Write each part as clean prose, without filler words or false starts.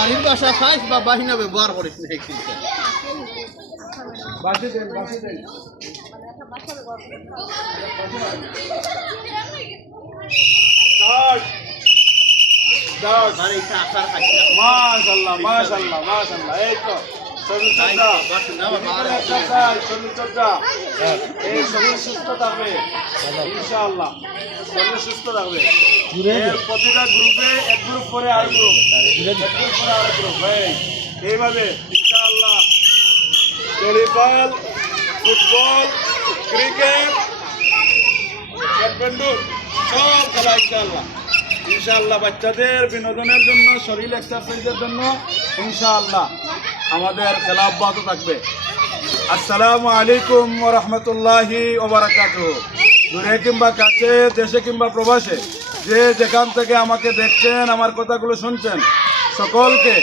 বাড়ির বাসা খাইস বা বাহিনা ব্যবহার করিস না কিন্তু মাশাআল্লাহ মাশাআল্লাহ মাশাআল্লাহ এই তো শরীর চর্চা এই শরীর সুস্থ থাকবে ইনশাআল্লাহ শরীর সুস্থ থাকবে প্রতিটা গ্রুপে এক গ্রুপ করে আর গ্রুপ পরে আর গ্রুপ এইভাবে ইনশাআল্লাহ ভলিবল ফুটবল ক্রিকেট ব্যাডমিন্টন সব খেলা ইনশাআল্লাহ ইনশাআল্লাহ বাচ্চাদের বিনোদনের জন্য শরীর এক্সারসাইজের জন্য ইনশাআল্লাহ আমাদের খেলা অব্যাহত থাকবে। আসসালামু আলাইকুম ওয়া রাহমাতুল্লাহি ওয়া বারাকাতুহু। দূরে কিংবা কাছে দেশে কিংবা প্রবাসে যে যেখান থেকে আমাকে দেখছেন আমার কথাগুলো শুনছেন সকলকে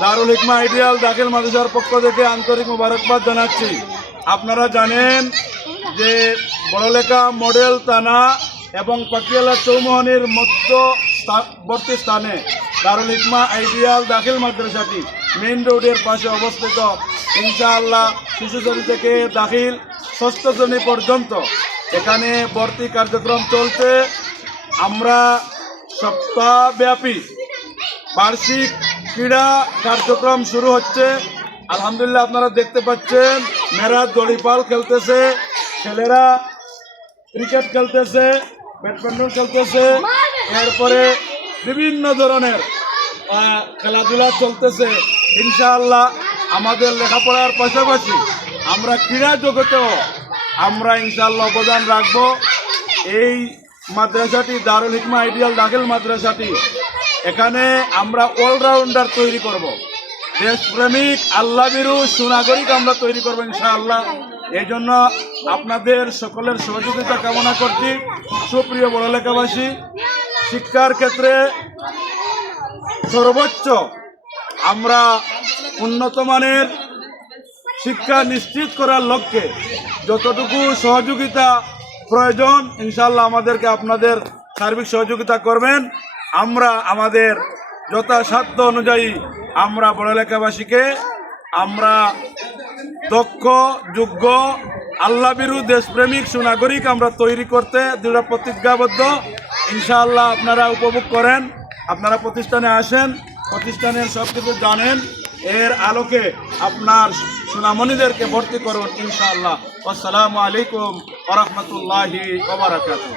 দারুল হিকমা আইডিয়াল দাখিল মাদ্রাসার পক্ষ থেকে আন্তরিক মোবারকবাদ জানাচ্ছি। আপনারা জানেন যে বড়লেখা মডেল থানা এবং পাকিয়ালা চৌমোহনীর মধ্যবর্তী স্থানে দারুল হিকমা আইডিয়াল দাখিল মাদ্রাসাটি মেইন রোডের পাশে অবস্থিত। ইনশাআল্লাহ শিশু শ্রেণী থেকে দাখিল ষষ্ঠ শ্রেণী পর্যন্ত এখানে ভর্তি কার্যক্রম চলছে। আমরা সপ্তাহব্যাপী বার্ষিক ক্রীড়া কার্যক্রম শুরু হচ্ছে। আলহামদুলিল্লাহ আপনারা দেখতে পাচ্ছেন মেয়েরা দড়িপাল খেলতেছে, ছেলেরা ক্রিকেট খেলতেছে, ব্যাডমিন্টন খেলতেছে, এরপরে বিভিন্ন ধরনের খেলাধুলা চলতেছে। ইনশাআল্লাহ আমাদের লেখাপড়ার পাশাপাশি আমরা ক্রীড়া জগতেও আমরা ইনশাআল্লাহ অবদান রাখব। এই মাদ্রাসাটি দারুল হিকমা আইডিয়াল দাখিল মাদ্রাসাটি এখানে আমরা অলরাউন্ডার তৈরি করব, দেশপ্রেমিক আল্লাহভীরু সুনাগরিক আমরা তৈরি করবো ইনশাআল্লাহ। এই জন্য আপনাদের সকলের সহযোগিতা কামনা করছি। সুপ্রিয় বড়লেখাবাসী, শিক্ষার ক্ষেত্রে সর্বোচ্চ আমরা উন্নত মানের শিক্ষা নিশ্চিত করার লক্ষ্যে যতটুকু সহযোগিতা প্রয়োজন ইনশাআল্লাহ আমাদেরকে আপনাদের সার্বিক সহযোগিতা করবেন। আমরা আমাদের যথাসাধ্য অনুযায়ী আমরা বড়লেখাবাসীকে আমরা দক্ষ যোগ্য আল্লাহভীরু দেশপ্রেমিক সুনাগরিক আমরা তৈরি করতে দৃঢ় প্রতিজ্ঞাবদ্ধ। ইনশাআল্লাহ আপনারা উপভোগ করেন, আপনারা প্রতিষ্ঠানে আসেন, প্রতিষ্ঠানের সব কিছু জানেন, এর আলোকে আপনার সুনামণিদেরকে ভর্তি করুন ইনশাআল্লাহ। আসসালামু আলাইকুম ওয়া রাহমাতুল্লাহি ওয়া বারাকাতুহু।